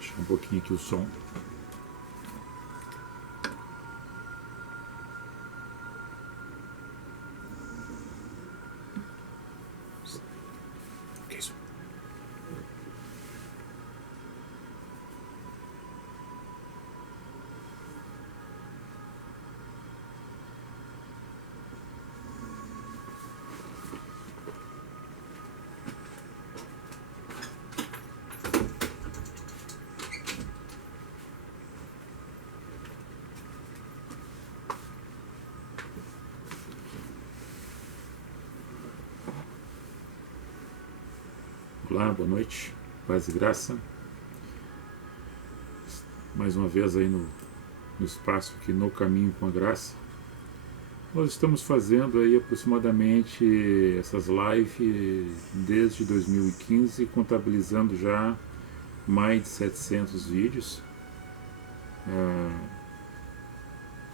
Baixar um pouquinho aqui o som. Que isso? Olá, boa noite, paz e graça. Mais uma vez aí no espaço aqui, no Caminho com a Graça. Nós estamos fazendo aí aproximadamente essas lives desde 2015, contabilizando já mais de 700 vídeos.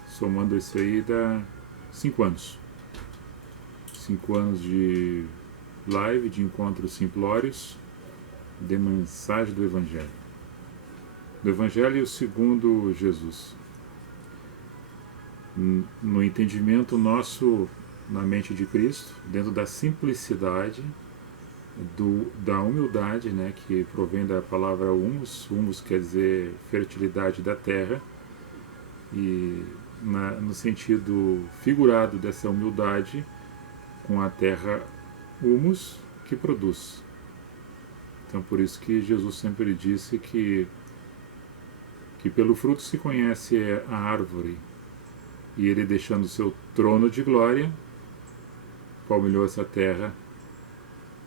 Somando isso aí dá 5 anos. 5 anos de live, de encontros simplórios, de mensagem do Evangelho. Do Evangelho segundo Jesus. No entendimento nosso, na mente de Cristo, dentro da simplicidade, da humildade, né, que provém da palavra humus. Humus quer dizer fertilidade da terra, e no sentido figurado dessa humildade, com a terra humus que produz. Então por isso que Jesus sempre disse que pelo fruto se conhece a árvore, e ele, deixando seu trono de glória, palmilhou essa terra,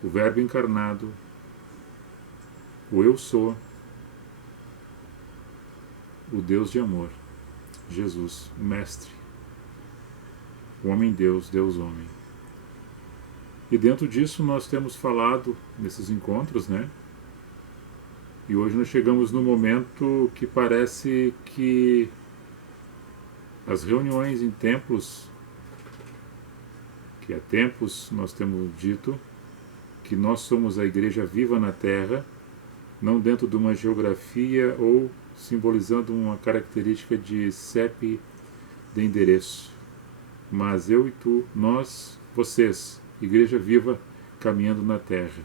o Verbo encarnado, o Eu Sou, o Deus de amor, Jesus, o Mestre, o Homem-Deus, Deus-Homem. E dentro disso nós temos falado nesses encontros, né? E hoje nós chegamos no momento que parece que as reuniões em templos, que há tempos nós temos dito que nós somos a igreja viva na Terra, não dentro de uma geografia ou simbolizando uma característica de CEP de endereço, mas eu e tu, nós, vocês, igreja viva caminhando na Terra.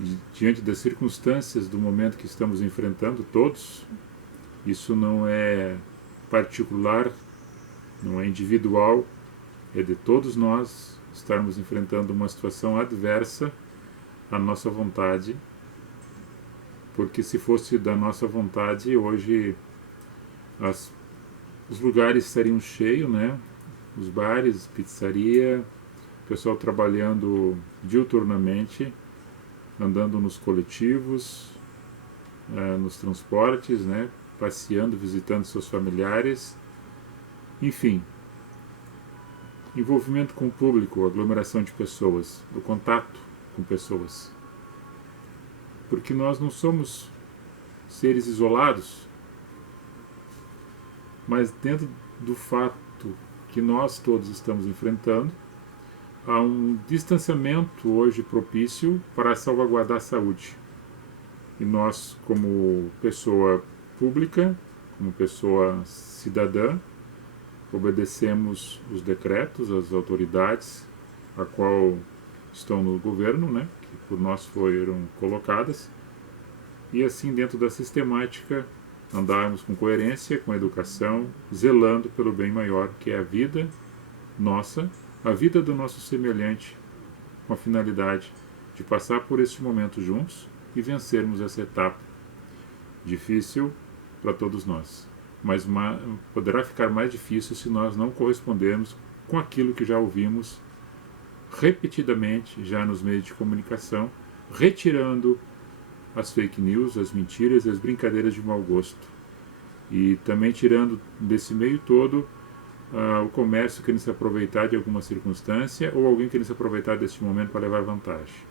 E, diante das circunstâncias do momento que estamos enfrentando, todos, isso não é particular, não é individual, é de todos nós estarmos enfrentando uma situação adversa à nossa vontade, porque se fosse da nossa vontade, hoje os lugares estariam cheios, né? Os bares, pizzaria, o pessoal trabalhando diuturnamente, andando nos coletivos, nos transportes, né? Passeando, visitando seus familiares, enfim, envolvimento com o público, aglomeração de pessoas, o contato com pessoas. Porque nós não somos seres isolados, mas dentro do fato que nós todos estamos enfrentando, há um distanciamento hoje propício para salvaguardar a saúde. E nós, como pessoa pública, como pessoa cidadã, obedecemos os decretos, as autoridades, a qual estão no governo, né, que por nós foram colocadas, e assim dentro da sistemática andarmos com coerência, com educação, zelando pelo bem maior, que é a vida nossa, a vida do nosso semelhante, com a finalidade de passar por este momento juntos e vencermos essa etapa difícil para todos nós. Mas poderá ficar mais difícil se nós não correspondermos com aquilo que já ouvimos repetidamente já nos meios de comunicação, retirando as fake news, as mentiras e as brincadeiras de mau gosto. E também tirando desse meio todo o comércio querendo se aproveitar de alguma circunstância ou alguém querendo se aproveitar deste momento para levar vantagem.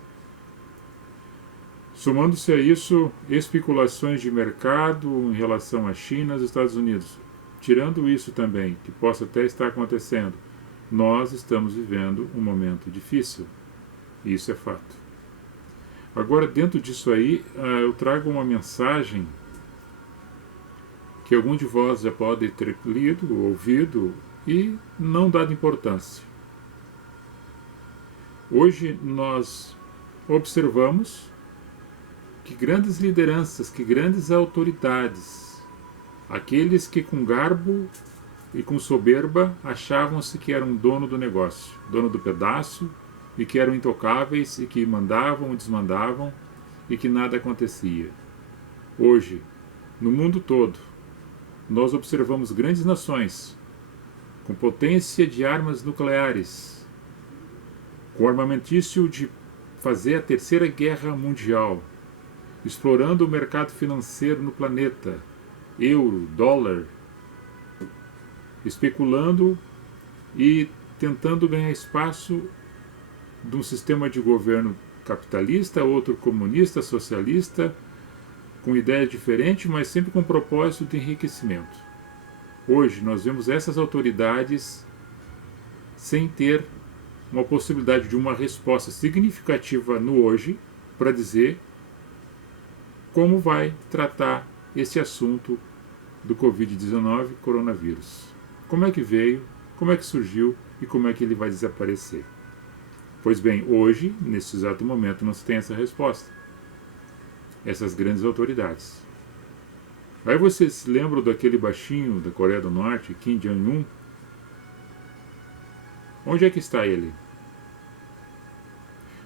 Somando-se a isso, especulações de mercado em relação à China e aos Estados Unidos. Tirando isso também, que possa até estar acontecendo, nós estamos vivendo um momento difícil. Isso é fato. Agora, dentro disso aí, eu trago uma mensagem que algum de vós já pode ter lido, ouvido e não dado importância. Hoje nós observamos que grandes lideranças, que grandes autoridades, aqueles que com garbo e com soberba achavam-se que eram dono do negócio, dono do pedaço, e que eram intocáveis e que mandavam e desmandavam e que nada acontecia. Hoje, no mundo todo, nós observamos grandes nações com potência de armas nucleares, com armamentício de fazer a terceira guerra mundial, explorando o mercado financeiro no planeta, euro, dólar, especulando e tentando ganhar espaço de um sistema de governo capitalista, outro comunista, socialista, com ideias diferentes, mas sempre com propósito de enriquecimento. Hoje nós vemos essas autoridades sem ter uma possibilidade de uma resposta significativa no hoje para dizer como vai tratar esse assunto do Covid-19, coronavírus. Como é que veio, como é que surgiu e como é que ele vai desaparecer. Pois bem, hoje, nesse exato momento, não se tem essa resposta. Essas grandes autoridades. Aí vocês se lembram daquele baixinho da Coreia do Norte, Kim Jong-un? Onde é que está ele?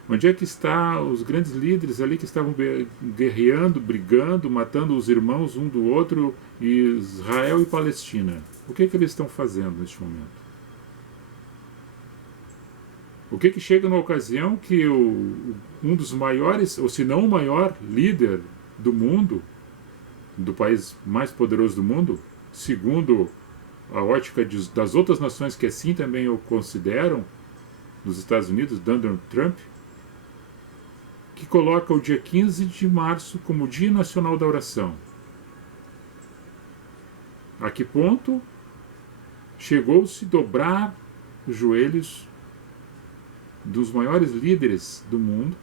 Onde é que estão os grandes líderes ali que estavam guerreando, brigando, matando os irmãos um do outro, Israel e Palestina? O que eles estão fazendo neste momento? O que chega na ocasião que um dos maiores, ou se não o maior líder do mundo, do país mais poderoso do mundo, segundo a ótica das outras nações que assim também o consideram, dos Estados Unidos, Donald Trump, que coloca o dia 15 de março como Dia Nacional da Oração. A que ponto chegou-se a dobrar os joelhos dos maiores líderes do mundo,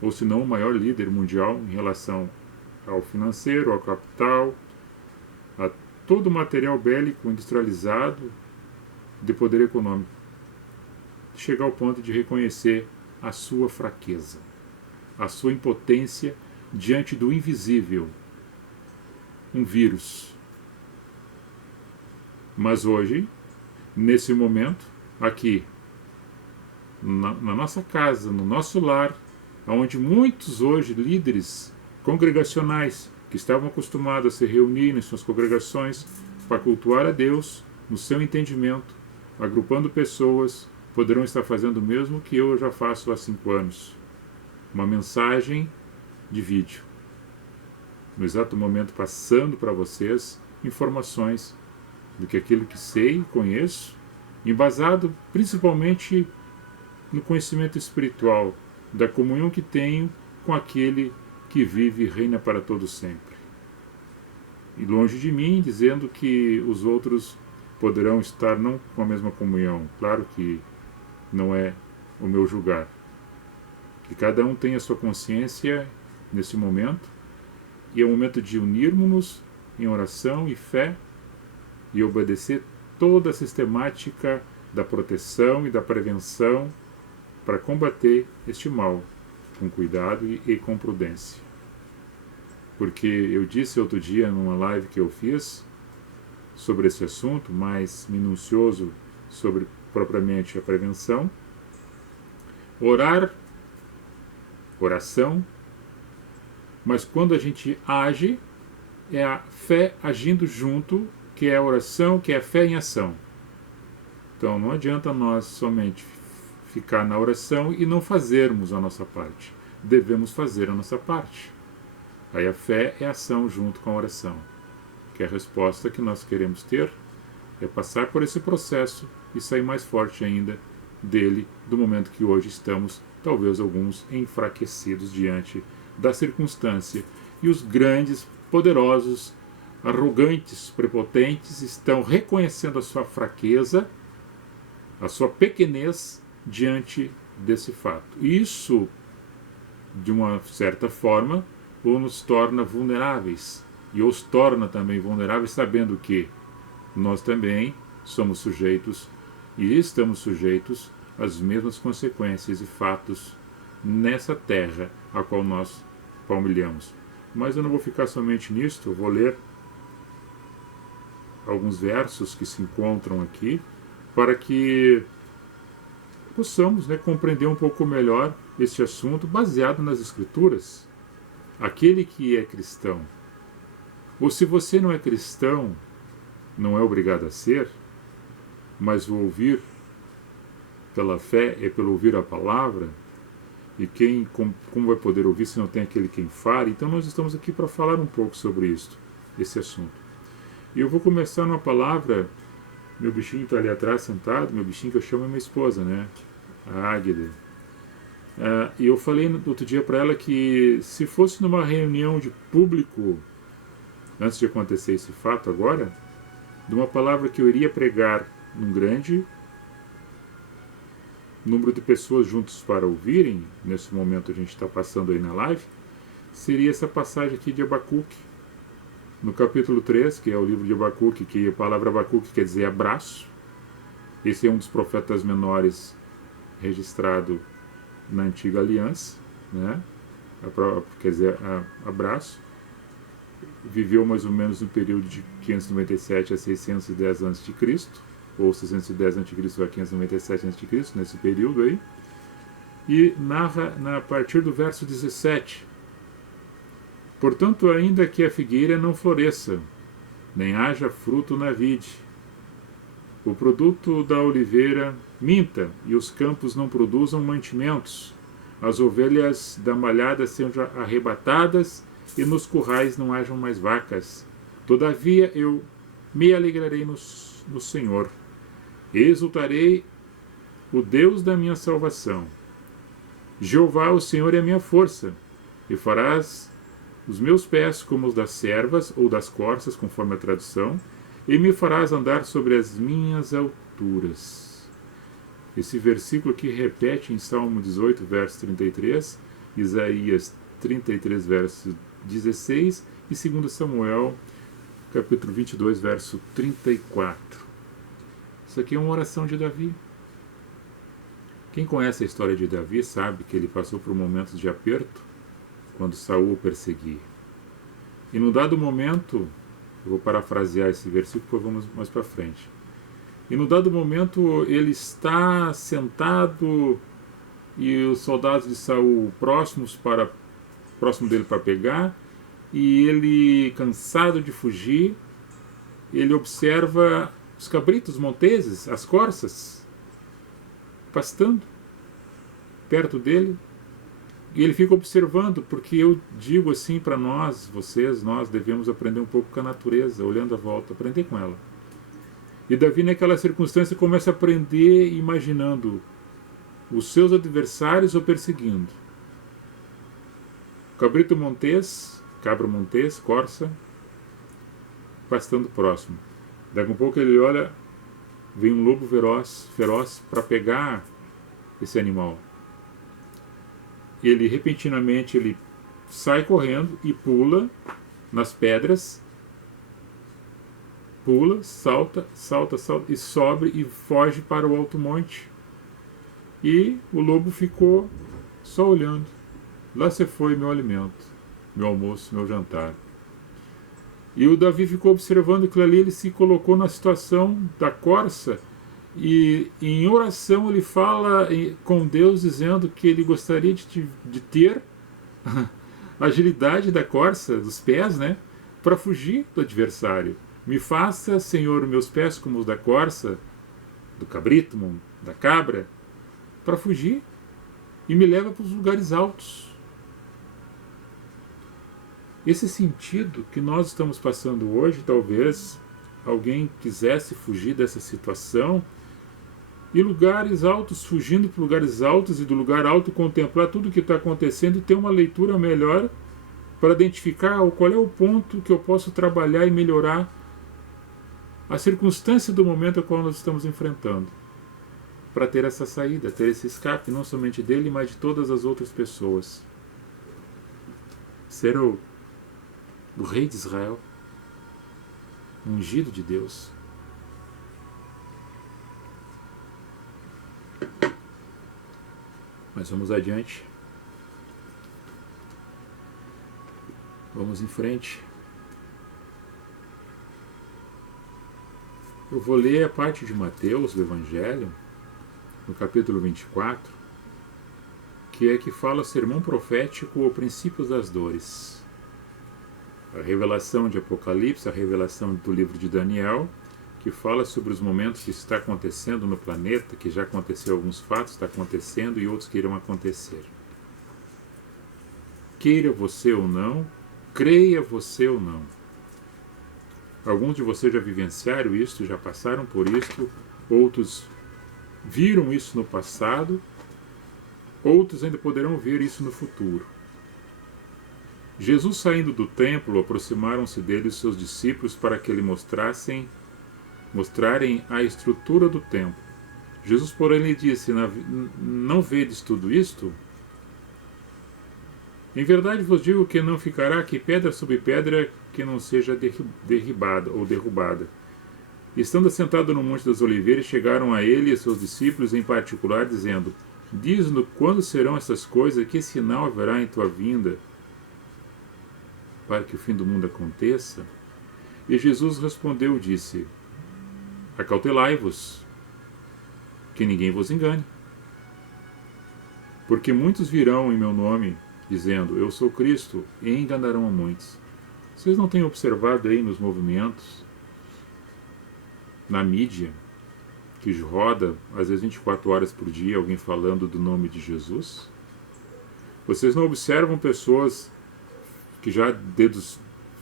ou se não o maior líder mundial em relação ao financeiro, ao capital, a todo o material bélico industrializado de poder econômico, chegar ao ponto de reconhecer a sua fraqueza, a sua impotência diante do invisível, um vírus. Mas hoje, nesse momento, aqui, na nossa casa, no nosso lar, onde muitos hoje líderes congregacionais que estavam acostumados a se reunir em suas congregações para cultuar a Deus no seu entendimento, agrupando pessoas, poderão estar fazendo o mesmo que eu já faço há 5 anos. Uma mensagem de vídeo. No exato momento passando para vocês informações do que aquilo que sei e conheço, embasado principalmente no conhecimento espiritual, da comunhão que tenho com aquele que vive e reina para todo sempre. E longe de mim, dizendo que os outros poderão estar não com a mesma comunhão. Claro que não é o meu julgar. Que cada um tenha a sua consciência nesse momento, e é o momento de unirmos-nos em oração e fé e obedecer toda a sistemática da proteção e da prevenção para combater este mal com cuidado e com prudência. Porque eu disse outro dia numa live que eu fiz sobre esse assunto, mais minucioso sobre propriamente a prevenção, oração, mas quando a gente age, é a fé agindo junto, que é a oração, que é a fé em ação. Então não adianta nós somente ficar na oração e não fazermos a nossa parte. Devemos fazer a nossa parte. Aí a fé é a ação junto com a oração. Que a resposta que nós queremos ter é passar por esse processo e sair mais forte ainda dele, do momento que hoje estamos, talvez alguns, enfraquecidos diante da circunstância. E os grandes, poderosos, arrogantes, prepotentes estão reconhecendo a sua fraqueza, a sua pequenez diante desse fato. Isso de uma certa forma, ou nos torna vulneráveis, e os torna também vulneráveis, sabendo que nós também somos sujeitos e estamos sujeitos às mesmas consequências e fatos nessa terra a qual nós palmilhamos. Mas eu não vou ficar somente nisto, eu vou ler alguns versos que se encontram aqui para que possamos, compreender um pouco melhor este assunto baseado nas Escrituras. Aquele que é cristão, ou se você não é cristão, não é obrigado a ser, mas o ouvir pela fé é pelo ouvir a palavra, e como vai poder ouvir se não tem aquele quem fale? Então nós estamos aqui para falar um pouco sobre isto, esse assunto. E eu vou começar numa palavra, meu bichinho está ali atrás sentado, meu bichinho que eu chamo é minha esposa, a Águida. E eu falei no outro dia para ela que se fosse numa reunião de público, antes de acontecer esse fato agora, de uma palavra que eu iria pregar num grande número de pessoas juntos para ouvirem, nesse momento a gente está passando aí na live, seria essa passagem aqui de Abacuque, no capítulo 3, que é o livro de Abacuque, que a palavra Abacuque quer dizer abraço. Esse é um dos profetas menores registrado na Antiga Aliança, quer dizer, abraço. Viveu mais ou menos no período de 597 a 610 a.C., ou 610 a.C. a 597 a.C., nesse período aí, e narra a partir do verso 17: Portanto, ainda que a figueira não floresça, nem haja fruto na vide, o produto da oliveira minta, e os campos não produzam mantimentos, as ovelhas da malhada sejam arrebatadas, e nos currais não hajam mais vacas. Todavia eu me alegrarei no Senhor, exultarei o Deus da minha salvação. Jeová, o Senhor, é a minha força, e farás os meus pés como os das servas ou das corças, conforme a tradução, e me farás andar sobre as minhas alturas. Esse versículo aqui repete em Salmo 18, verso 33, Isaías 33, verso 16 e 2 Samuel, capítulo 22, verso 34. Isso aqui é uma oração de Davi. Quem conhece a história de Davi sabe que ele passou por momentos de aperto quando Saul o perseguia. E num dado momento, eu vou parafrasear esse versículo, depois vamos mais para frente. E num dado momento ele está sentado e os soldados de Saul próximo dele para pegar, e ele, cansado de fugir, ele observa os cabritos monteses, as corças, pastando perto dele, e ele fica observando, porque eu digo assim para nós devemos aprender um pouco com a natureza, olhando à volta, aprender com ela. E Davi, naquela circunstância, começa a aprender imaginando os seus adversários o perseguindo. Cabrito montês, cabra montês, corça, pastando próximo. Daqui a um pouco ele olha, vem um lobo feroz para pegar esse animal. Ele repentinamente sai correndo e pula nas pedras, salta e sobe e foge para o alto monte. E o lobo ficou só olhando. Lá se foi meu alimento, meu almoço, meu jantar. E o Davi ficou observando aquilo ali, ele se colocou na situação da corça, e em oração ele fala com Deus, dizendo que ele gostaria de ter a agilidade da corça, dos pés, para fugir do adversário. Me faça, Senhor, meus pés como os da corça, do cabrito, da cabra, para fugir, e me leva para os lugares altos. Esse sentido que nós estamos passando hoje, talvez alguém quisesse fugir dessa situação, e lugares altos, fugindo para lugares altos, e do lugar alto contemplar tudo o que está acontecendo e ter uma leitura melhor para identificar qual é o ponto que eu posso trabalhar e melhorar a circunstância do momento a qual nós estamos enfrentando, para ter essa saída, ter esse escape, não somente dele, mas de todas as outras pessoas. ser o rei de Israel, o ungido de Deus. Mas vamos adiante. Vamos em frente. Eu vou ler a parte de Mateus, do Evangelho, no capítulo 24, que fala sermão profético ou princípios das dores. A revelação de Apocalipse, a revelação do livro de Daniel, que fala sobre os momentos que está acontecendo no planeta, que já aconteceu alguns fatos, está acontecendo e outros que irão acontecer. Queira você ou não, creia você ou não. Alguns de vocês já vivenciaram isso, já passaram por isso, outros viram isso no passado, outros ainda poderão ver isso no futuro. Jesus, saindo do templo, aproximaram-se dele os seus discípulos para que lhe mostrarem a estrutura do templo. Jesus, porém, lhe disse: não vedes tudo isto? Em verdade vos digo que não ficará aqui pedra sobre pedra que não seja derribada ou derrubada. Estando assentado no Monte das Oliveiras, chegaram a ele e seus discípulos em particular, dizendo: diz-nos quando serão essas coisas, que sinal haverá em tua vinda, para que o fim do mundo aconteça? E Jesus respondeu e disse: acautelai-vos, que ninguém vos engane. Porque muitos virão em meu nome, dizendo: eu sou Cristo, e enganarão a muitos. Vocês não têm observado aí nos movimentos, na mídia, que roda, às vezes 24 horas por dia, alguém falando do nome de Jesus? Vocês não observam pessoas que já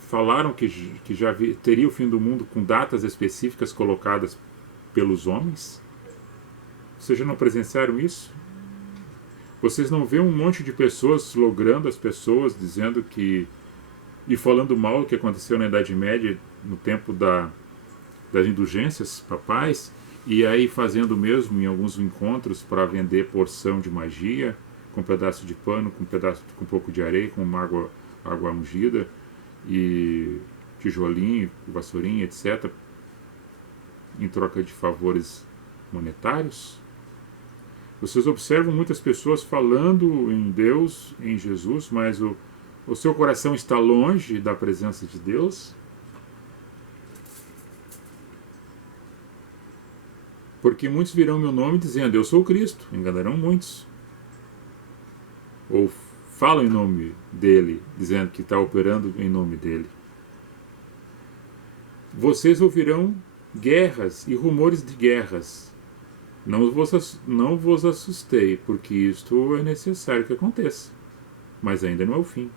falaram que já teria o fim do mundo com datas específicas colocadas pelos homens? Vocês já não presenciaram isso? Vocês não vêem um monte de pessoas logrando as pessoas, dizendo que... e falando mal do que aconteceu na Idade Média, no tempo das indulgências papais, e aí fazendo o mesmo em alguns encontros para vender porção de magia, com um pedaço de pano, com um pouco de areia, com uma água ungida, e tijolinho, vassourinha, etc., em troca de favores monetários. Vocês observam muitas pessoas falando em Deus, em Jesus, mas o seu coração está longe da presença de Deus? Porque muitos virão meu nome dizendo: eu sou Cristo, enganarão muitos. Ou falam em nome dele, dizendo que está operando em nome dele. Vocês ouvirão guerras e rumores de guerras. Não vos assustei, porque isto é necessário que aconteça, mas ainda não é o fim.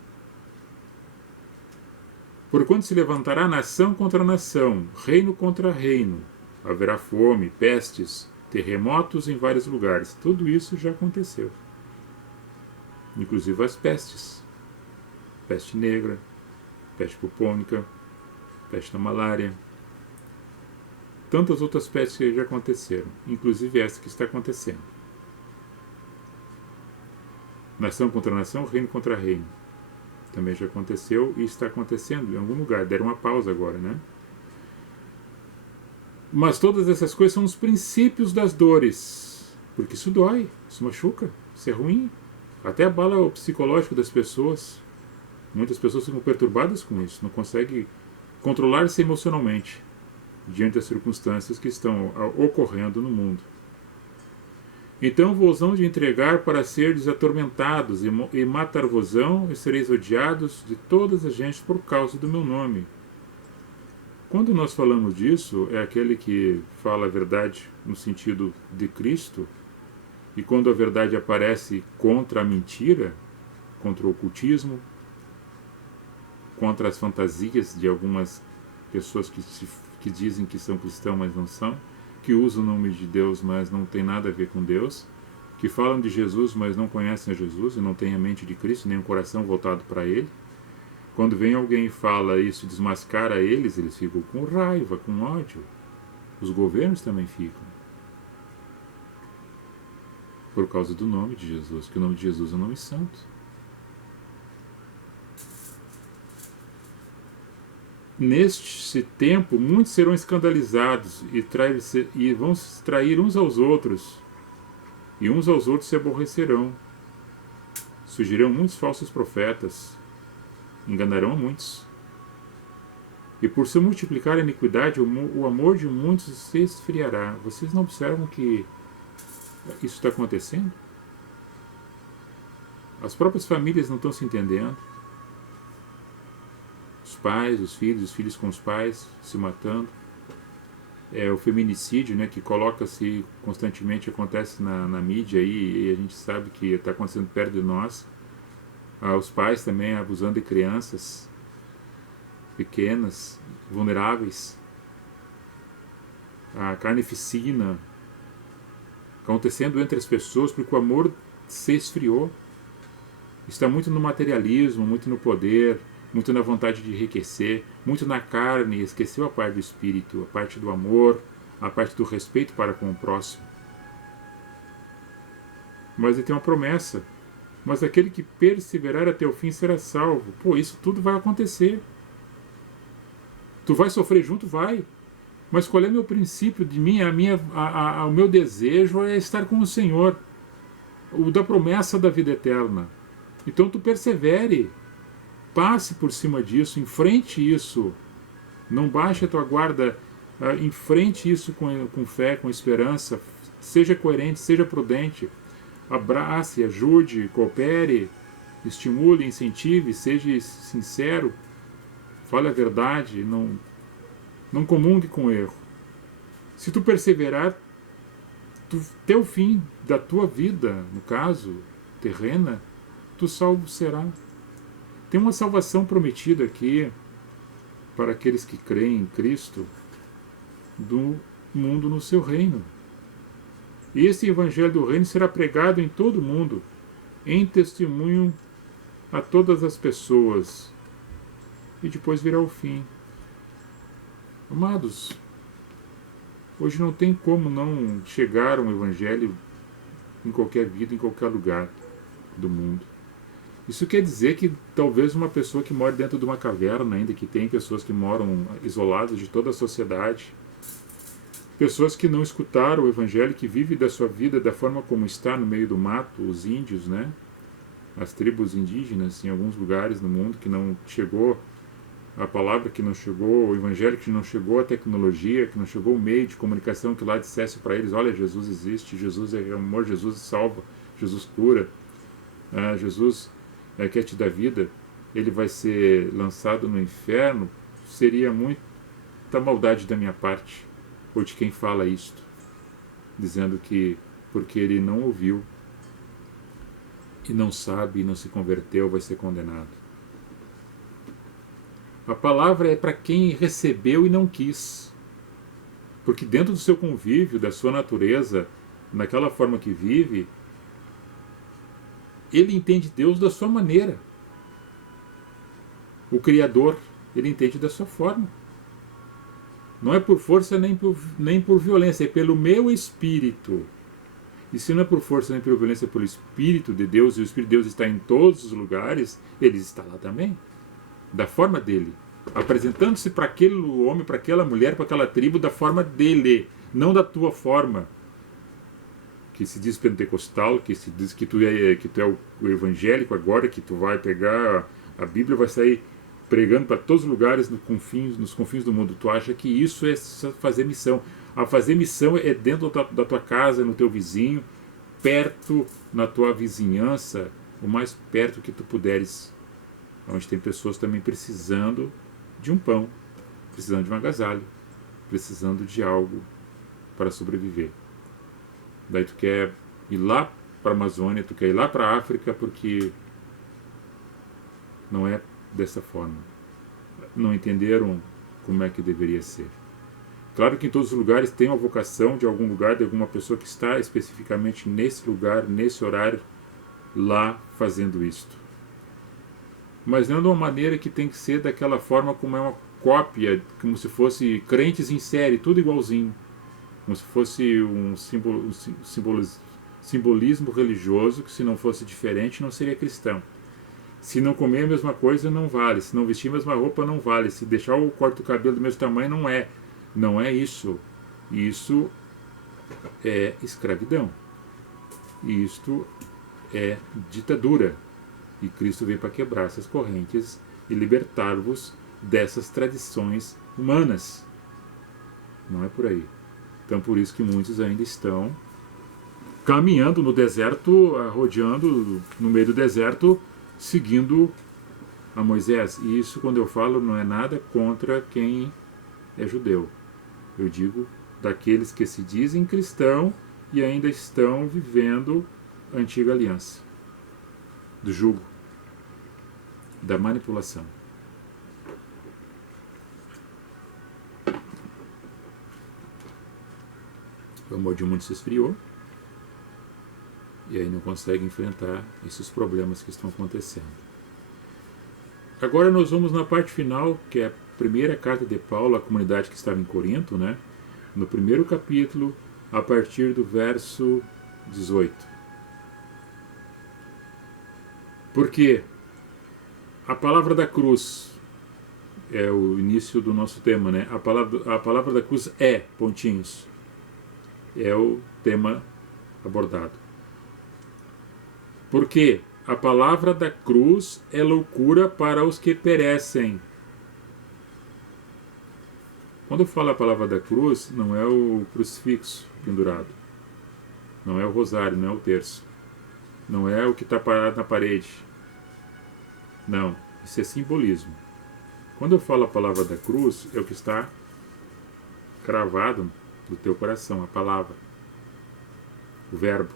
Porquanto se levantará nação contra nação, reino contra reino, haverá fome, pestes, terremotos em vários lugares. Tudo isso já aconteceu. Inclusive as pestes. Peste negra, peste bubônica, peste da malária. Tantas outras pestes que já aconteceram, inclusive essa que está acontecendo. Nação contra nação, reino contra reino. Também já aconteceu e está acontecendo em algum lugar. Deram uma pausa agora, né? Mas todas essas coisas são os princípios das dores. Porque isso dói, isso machuca, isso é ruim. Até abala o psicológico das pessoas. Muitas pessoas ficam perturbadas com isso, não conseguem controlar-se emocionalmente diante das circunstâncias que estão ocorrendo no mundo. Então vos-ão de entregar para seres atormentados, e matar-vos-ão, e sereis odiados de todas as gentes por causa do meu nome. Quando nós falamos disso, é aquele que fala a verdade no sentido de Cristo, e quando a verdade aparece contra a mentira, contra o ocultismo, contra as fantasias de algumas pessoas que dizem que são cristãos, mas não são, que usam o nome de Deus, mas não tem nada a ver com Deus, que falam de Jesus, mas não conhecem a Jesus e não têm a mente de Cristo, nem o coração voltado para Ele. Quando vem alguém e fala isso, desmascara eles ficam com raiva, com ódio. Os governos também ficam. Por causa do nome de Jesus, que o nome de Jesus é um nome santo. neste tempo muitos serão escandalizados e vão se trair uns aos outros, e uns aos outros se aborrecerão. Surgirão muitos falsos profetas, enganarão a muitos. E por se multiplicar a iniquidade, o amor de muitos se esfriará. Vocês não observam que isso está acontecendo? As próprias famílias não estão se entendendo. Os pais, os filhos com os pais se matando. O feminicídio, né, que coloca-se constantemente, acontece na mídia aí, e a gente sabe que está acontecendo perto de nós. Os pais também abusando de crianças pequenas, vulneráveis. A carnificina acontecendo entre as pessoas porque o amor se esfriou. Está muito no materialismo, muito no poder, muito na vontade de enriquecer, muito na carne, esqueceu a parte do espírito, a parte do amor, a parte do respeito para com o próximo. Mas ele tem uma promessa: mas aquele que perseverar até o fim será salvo. Pô, isso tudo vai acontecer. Tu vai sofrer junto? Vai. Mas qual é o meu princípio de mim? O meu desejo é estar com o Senhor, o da promessa da vida eterna. Então tu persevere, passe por cima disso, enfrente isso, não baixe a tua guarda, enfrente isso com fé, com esperança, seja coerente, seja prudente, abrace, ajude, coopere, estimule, incentive, seja sincero, fale a verdade, não comungue com o erro. Se tu perseverar, até o fim da tua vida, no caso, terrena, tu salvo será. Tem uma salvação prometida aqui para aqueles que creem em Cristo, do mundo no seu reino. E esse evangelho do reino será pregado em todo o mundo, em testemunho a todas as pessoas, e depois virá o fim. Amados, hoje não tem como não chegar um evangelho em qualquer vida, em qualquer lugar do mundo. Isso quer dizer que talvez uma pessoa que mora dentro de uma caverna, ainda que tem pessoas que moram isoladas de toda a sociedade, pessoas que não escutaram o evangelho, que vivem da sua vida da forma como está no meio do mato, os índios, né? As tribos indígenas em alguns lugares no mundo, que não chegou a palavra, que não chegou o evangelho, que não chegou a tecnologia, que não chegou o meio de comunicação que lá dissesse para eles: olha, Jesus existe, Jesus é amor, Jesus salva, Jesus cura, Jesus quer te dar vida, ele vai ser lançado no inferno. Seria muita maldade da minha parte, ou de quem fala isto, dizendo que porque ele não ouviu e não sabe e não se converteu, vai ser condenado. A palavra é para quem recebeu e não quis, porque dentro do seu convívio, da sua natureza, naquela forma que vive, ele entende Deus da sua maneira. O Criador, ele entende da sua forma. Não é por força nem por violência, é pelo meu Espírito. E se não é por força nem por violência, é pelo Espírito de Deus, e o Espírito de Deus está em todos os lugares, ele está lá também, da forma dele, apresentando-se para aquele homem, para aquela mulher, para aquela tribo, da forma dele, não da tua forma, que se diz pentecostal, que se diz que tu é o evangélico agora, que tu vai pegar a Bíblia, vai sair pregando para todos os lugares nos confins do mundo. Tu acha que isso é fazer missão? A fazer missão é dentro da tua casa, no teu vizinho, perto, na tua vizinhança, o mais perto que tu puderes, onde tem pessoas também precisando de um pão, precisando de um agasalho, precisando de algo para sobreviver. Daí tu quer ir lá para a Amazônia, tu quer ir lá para a África, porque não é dessa forma. Não entenderam como é que deveria ser. Claro que em todos os lugares tem uma vocação de algum lugar, de alguma pessoa que está especificamente nesse lugar, nesse horário, lá fazendo isto. Mas não de uma maneira que tem que ser daquela forma como é uma cópia, como se fosse crentes em série, tudo igualzinho. Como se fosse um simbolismo religioso, que se não fosse diferente não seria cristão. Se não comer a mesma coisa, não vale. Se não vestir a mesma roupa, não vale. Se deixar o corte do cabelo do mesmo tamanho, não é. Não é isso. Isso é escravidão. Isto é ditadura. E Cristo veio para quebrar essas correntes e libertar-vos dessas tradições humanas. Não é por aí. Então, por isso que muitos ainda estão caminhando no deserto, rodeando no meio do deserto, seguindo a Moisés. E isso, quando eu falo, não é nada contra quem é judeu. Eu digo daqueles que se dizem cristão e ainda estão vivendo a antiga aliança, do jugo, da manipulação. O amor de mundo se esfriou e aí não consegue enfrentar esses problemas que estão acontecendo. Agora nós vamos na parte final, que é a primeira carta de Paulo à comunidade que estava em Corinto, né? No primeiro capítulo, a partir do verso 18. Porque a palavra da cruz é o início do nosso tema, né? A palavra da cruz é, pontinhos, é o tema abordado. Porque a palavra da cruz é loucura para os que perecem. Quando eu falo a palavra da cruz, não é o crucifixo pendurado, não é o rosário, não é o terço, não é o que está parado na parede. Não, isso é simbolismo. Quando eu falo a palavra da cruz, é o que está cravado no teu coração, a palavra, o verbo.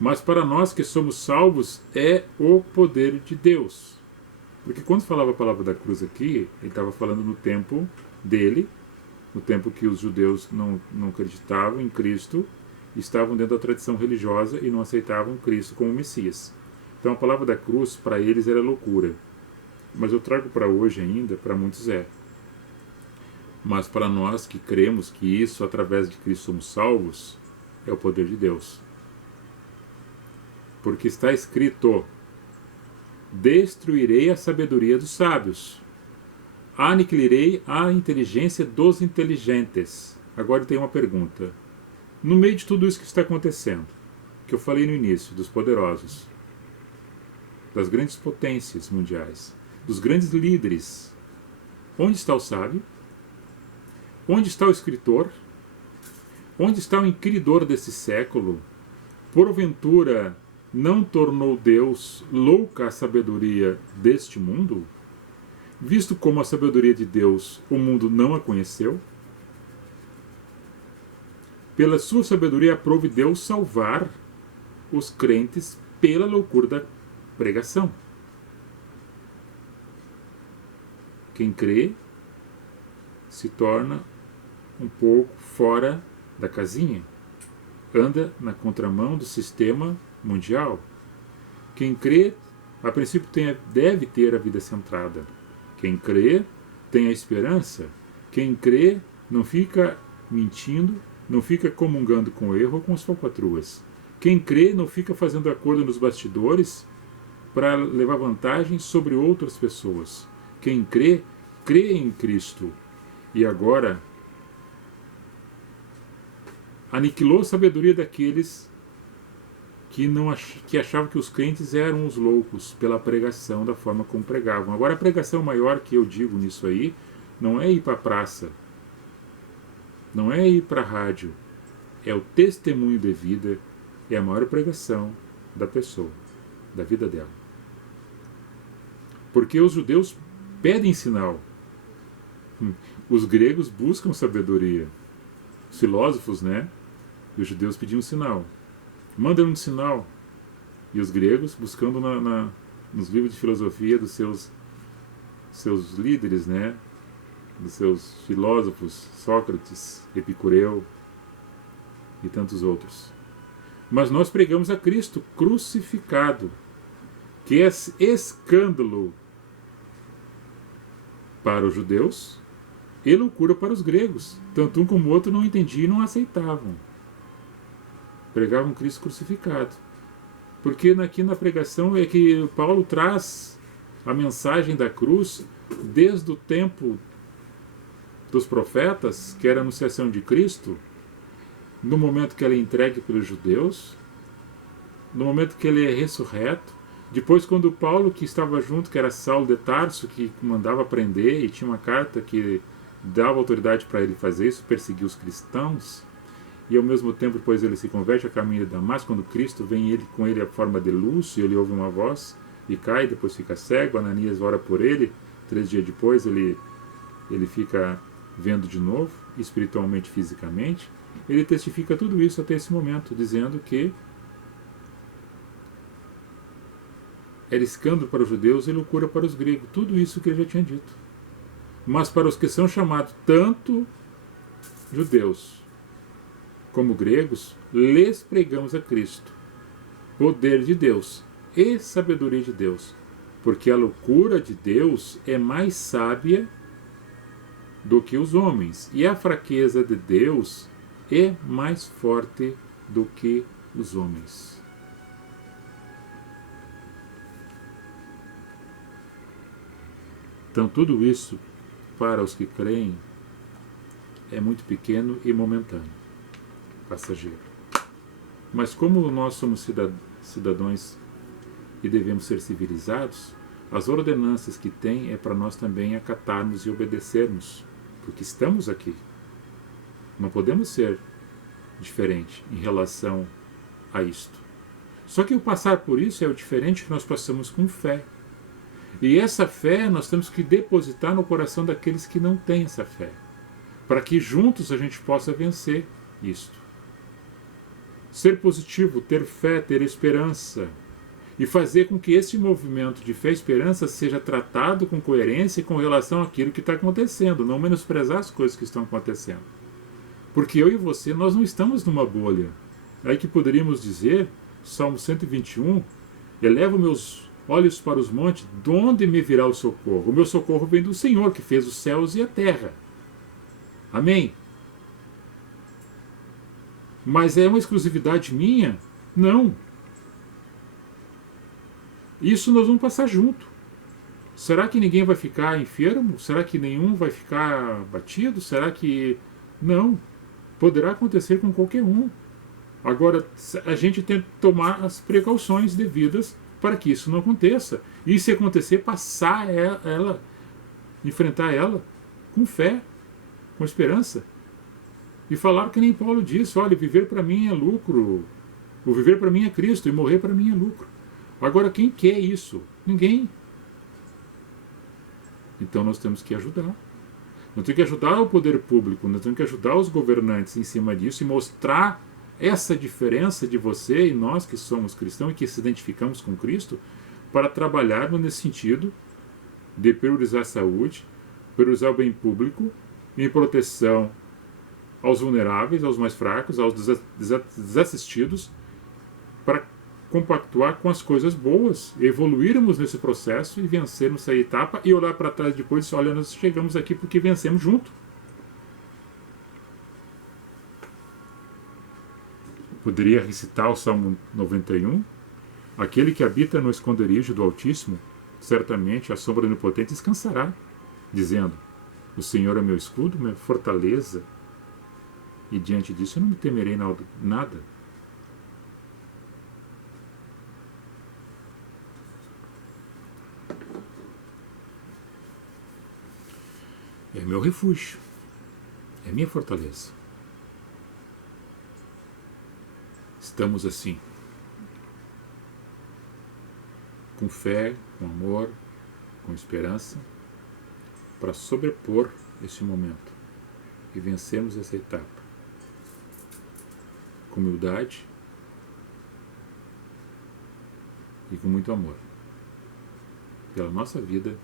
Mas para nós que somos salvos, é o poder de Deus. Porque quando falava a palavra da cruz aqui, ele estava falando no tempo dele, no tempo que os judeus não acreditavam em Cristo, estavam dentro da tradição religiosa e não aceitavam Cristo como Messias. Então a palavra da cruz para eles era loucura. Mas eu trago para hoje ainda, para muitos é. Mas para nós que cremos que isso, através de Cristo, somos salvos, é o poder de Deus. Porque está escrito: destruirei a sabedoria dos sábios, aniquilarei a inteligência dos inteligentes. Agora tem uma pergunta. No meio de tudo isso que está acontecendo, que eu falei no início, dos poderosos, das grandes potências mundiais, dos grandes líderes, onde está o sábio? Onde está o escritor? Onde está o inquiridor desse século? Porventura não tornou Deus louca a sabedoria deste mundo? Visto como a sabedoria de Deus o mundo não a conheceu? Pela sua sabedoria aprove Deus salvar os crentes pela loucura da pregação. Quem crê se torna um pouco fora da casinha, anda na contramão do sistema mundial. Quem crê, a princípio, deve ter a vida centrada. Quem crê tem a esperança. Quem crê não fica mentindo, não fica comungando com o erro ou com as falcatruas. Quem crê não fica fazendo acordo nos bastidores para levar vantagem sobre outras pessoas. Quem crê, crê em Cristo. E agora aniquilou a sabedoria daqueles que achavam que os crentes eram os loucos pela pregação, da forma como pregavam. Agora a pregação maior que eu digo nisso aí não é ir para a praça, não é ir para a rádio, é o testemunho de vida, é a maior pregação da pessoa, da vida dela. Porque os judeus pedem sinal, os gregos buscam sabedoria, os filósofos, né? E os judeus pediam sinal. Manda um sinal. E os gregos buscando nos livros de filosofia dos seus líderes, né? Dos seus filósofos, Sócrates, Epicureu e tantos outros. Mas nós pregamos a Cristo crucificado, que é escândalo para os judeus e loucura para os gregos. Tanto um como o outro não entendiam e não aceitavam. Pregavam Cristo crucificado. Porque aqui na pregação é que Paulo traz a mensagem da cruz desde o tempo dos profetas, que era a anunciação de Cristo, no momento que ele é entregue pelos judeus, no momento que ele é ressurreto, depois quando Paulo, que estava junto, que era Saulo de Tarso, que mandava prender, e tinha uma carta que dava autoridade para ele fazer isso, perseguir os cristãos, e ao mesmo tempo depois ele se converte a caminho de Damasco, quando Cristo vem ele, com ele a forma de luz, e ele ouve uma voz, e cai, depois fica cego, Ananias ora por ele, 3 dias depois ele fica vendo de novo, espiritualmente, fisicamente. Ele testifica tudo isso até esse momento, dizendo que era escândalo para os judeus e loucura para os gregos. Tudo isso que ele já tinha dito. Mas para os que são chamados tanto judeus como gregos, lhes pregamos a Cristo, poder de Deus e sabedoria de Deus, porque a loucura de Deus é mais sábia do que os homens, e a fraqueza de Deus é mais forte do que os homens. Então tudo isso, para os que creem, é muito pequeno e momentâneo, passageiro. Mas como nós somos cidadãos e devemos ser civilizados, as ordenanças que tem é para nós também acatarmos e obedecermos, porque estamos aqui. Não podemos ser diferente em relação a isto. Só que o passar por isso é o diferente que nós passamos com fé. E essa fé nós temos que depositar no coração daqueles que não têm essa fé, para que juntos a gente possa vencer isto. Ser positivo, ter fé, ter esperança, e fazer com que esse movimento de fé e esperança seja tratado com coerência com relação àquilo que está acontecendo, não menosprezar as coisas que estão acontecendo. Porque eu e você, nós não estamos numa bolha. Aí que poderíamos dizer, Salmo 121, elevo meus olhos para os montes, de onde me virá o socorro? O meu socorro vem do Senhor, que fez os céus e a terra. Amém? Mas é uma exclusividade minha? Não. Isso nós vamos passar junto. Será que ninguém vai ficar enfermo? Será que nenhum vai ficar batido? Será que... Não. Poderá acontecer com qualquer um. Agora, a gente tem que tomar as precauções devidas para que isso não aconteça. E se acontecer, passar ela, enfrentar ela com fé, com esperança. E falar que nem Paulo disse, olha, viver para mim é lucro. O viver para mim é Cristo e morrer para mim é lucro. Agora, quem quer isso? Ninguém. Então nós temos que ajudar. Nós temos que ajudar o poder público, nós temos que ajudar os governantes em cima disso e mostrar essa diferença de você e nós que somos cristãos e que se identificamos com Cristo, para trabalharmos nesse sentido de priorizar a saúde, priorizar o bem público, em proteção aos vulneráveis, aos mais fracos, aos desassistidos, para compactuar com as coisas boas, evoluirmos nesse processo e vencermos essa etapa e olhar para trás depois e dizer, olha, nós chegamos aqui porque vencemos junto. Poderia recitar o Salmo 91, aquele que habita no esconderijo do Altíssimo, certamente a sombra onipotente descansará, dizendo, o Senhor é meu escudo, minha fortaleza, e diante disso eu não me temerei nada. É meu refúgio, é minha fortaleza. Estamos assim, com fé, com amor, com esperança, para sobrepor esse momento e vencermos essa etapa com humildade e com muito amor pela nossa vida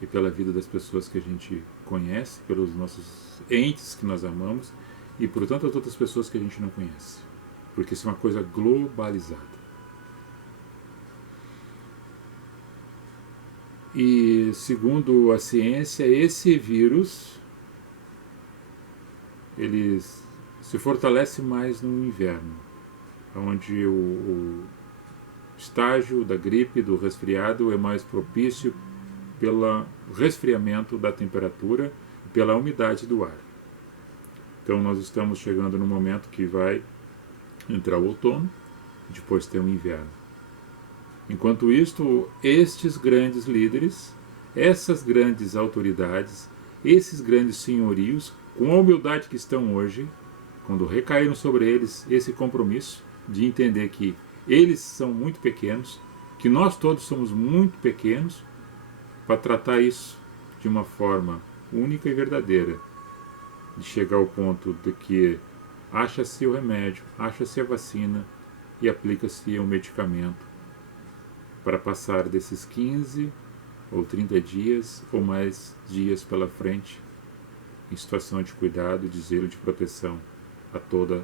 e pela vida das pessoas que a gente conhece, pelos nossos entes que nós amamos e por tantas outras pessoas que a gente não conhece, porque isso é uma coisa globalizada. E segundo a ciência, esse vírus ele se fortalece mais no inverno, onde estágio da gripe, do resfriado, é mais propício pelo resfriamento da temperatura e pela umidade do ar. Então nós estamos chegando no momento que vai entrar o outono, depois tem o inverno. Enquanto isto, estes grandes líderes, essas grandes autoridades, esses grandes senhorios, com a humildade que estão hoje, quando recaíram sobre eles esse compromisso de entender que eles são muito pequenos, que nós todos somos muito pequenos, para tratar isso de uma forma única e verdadeira, de chegar ao ponto de que acha-se o remédio, acha-se a vacina e aplica-se o medicamento para passar desses 15 ou 30 dias ou mais dias pela frente em situação de cuidado, de zelo, de proteção a todas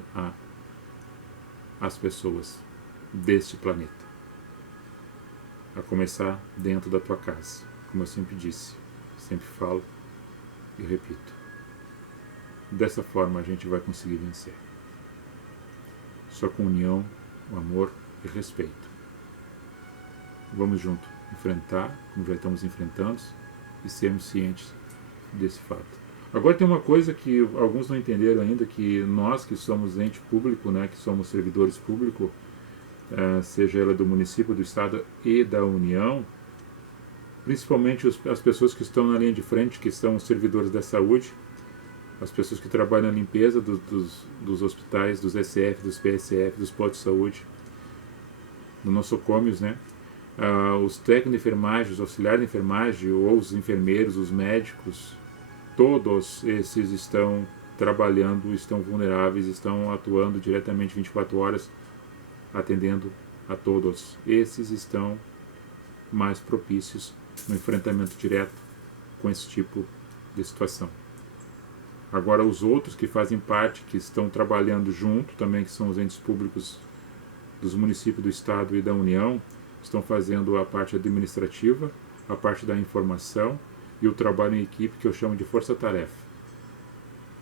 as pessoas deste planeta. A começar dentro da tua casa, como eu sempre disse, sempre falo e repito. Dessa forma a gente vai conseguir vencer. Só com união, amor e respeito. Vamos junto enfrentar, como já estamos enfrentando, e sermos cientes desse fato. Agora tem uma coisa que alguns não entenderam ainda, que nós que somos ente público, né, que somos servidores públicos, seja ela do município, do estado e da União, principalmente as pessoas que estão na linha de frente, que são os servidores da saúde, as pessoas que trabalham na limpeza dos hospitais, dos SF, dos PSF, dos postos de saúde, dos nosocomios, né? Os técnicos de enfermagem, os auxiliares de enfermagem, ou os enfermeiros, os médicos, todos esses estão trabalhando, estão vulneráveis, estão atuando diretamente 24 horas, atendendo a todos. Esses estão mais propícios no enfrentamento direto com esse tipo de situação. Agora, os outros que fazem parte, que estão trabalhando junto também, que são os entes públicos dos municípios, do Estado e da União, estão fazendo a parte administrativa, a parte da informação e o trabalho em equipe, que eu chamo de força-tarefa.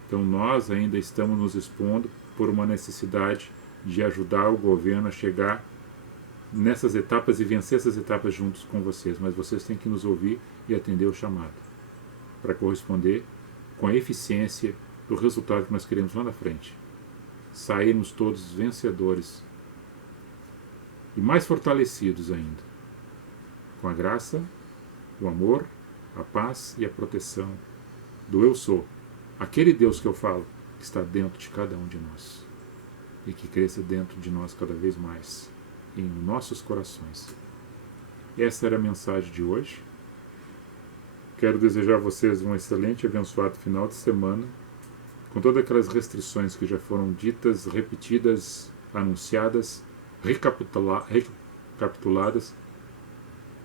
Então nós ainda estamos nos expondo por uma necessidade de ajudar o governo a chegar nessas etapas e vencer essas etapas juntos com vocês, mas vocês têm que nos ouvir e atender o chamado para corresponder com a eficiência do resultado que nós queremos lá na frente. Sairmos todos vencedores e mais fortalecidos ainda, com a graça, o amor, a paz e a proteção do Eu Sou, aquele Deus que eu falo, que está dentro de cada um de nós e que cresça dentro de nós cada vez mais, em nossos corações. Essa era a mensagem de hoje. Quero desejar a vocês um excelente e abençoado final de semana, com todas aquelas restrições que já foram ditas, repetidas, anunciadas, recapituladas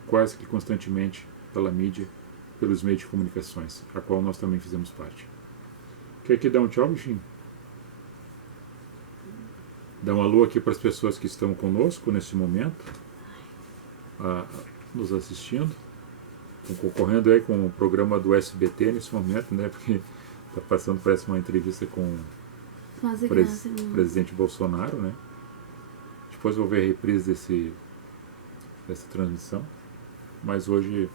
quase que constantemente pela mídia, pelos meios de comunicações, a qual nós também fizemos parte. Quer aqui dar um tchau, bichinho? Dá um alô aqui para as pessoas que estão conosco nesse momento, nos assistindo. Estão concorrendo aí com o programa do SBT nesse momento, né? Porque está passando, parece, uma entrevista com o presidente Bolsonaro, né? Depois vou ver a reprise dessa transmissão. Mas hoje,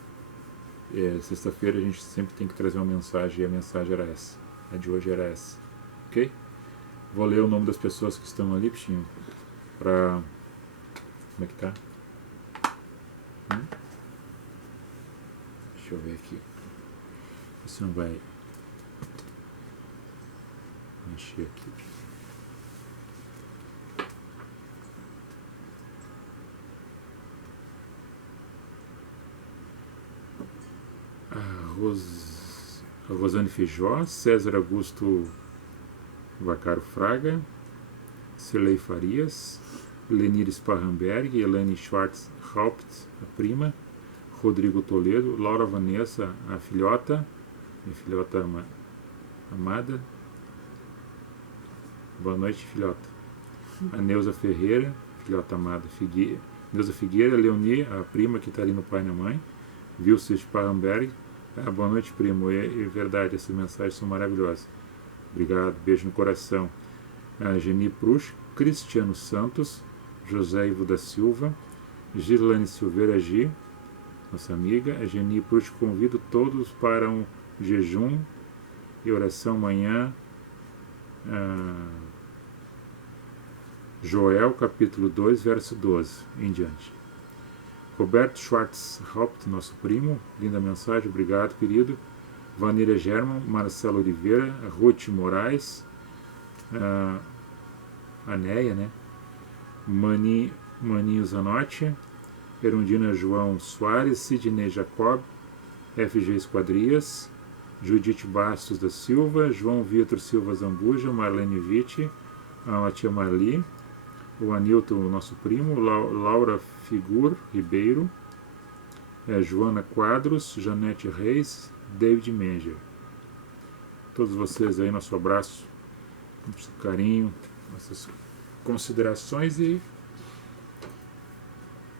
sexta-feira, a gente sempre tem que trazer uma mensagem, e a mensagem era essa. A de hoje era essa. Ok? Vou ler o nome das pessoas que estão ali, bichinho, para... Como é que tá? Deixa eu ver aqui. Isso não vai encher aqui. A Rosane Feijó, César Augusto Vacaro Fraga, Celei Farias, Lenir Sparrenberg, Elaine Schwartz-Haupt, a prima, Rodrigo Toledo, Laura Vanessa, a filhota, minha filhota amada. Boa noite, filhota. A Neuza Ferreira, filhota amada, Neuza Figueira, Leonie, a prima que está ali no pai e na mãe, Vilce Sparrenberg. Boa noite, primo. É verdade, essas mensagens são maravilhosas. Obrigado, beijo no coração. Geni Prux, Cristiano Santos, José Ivo da Silva, Gislane Silveira G, nossa amiga. A Geni Proust, convido todos para um jejum e oração amanhã. Joel, capítulo 2, verso 12 em diante. Roberto Schwartz-Haupt, nosso primo, linda mensagem, obrigado, querido. Vanira German, Marcelo Oliveira, Ruth Moraes, Anéia, né? Maninho Zanotti, Erundina João Soares, Sidney Jacob, FG Esquadrias, Judite Bastos da Silva, João Vitor Silva Zambuja, Marlene Vitti, a tia Marli, o Anilton, nosso primo, Laura Figur Ribeiro, Joana Quadros, Janete Reis, David Menger. Todos vocês aí, nosso abraço, nosso carinho, nossas considerações, e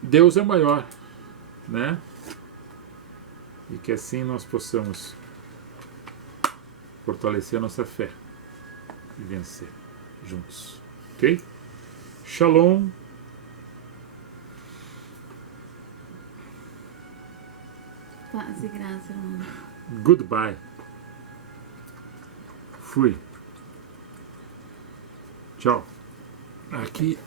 Deus é maior, né? E que assim nós possamos fortalecer a nossa fé e vencer juntos, ok? Shalom. Paz e graça, irmão. Goodbye. Fui. Tchau. Aqui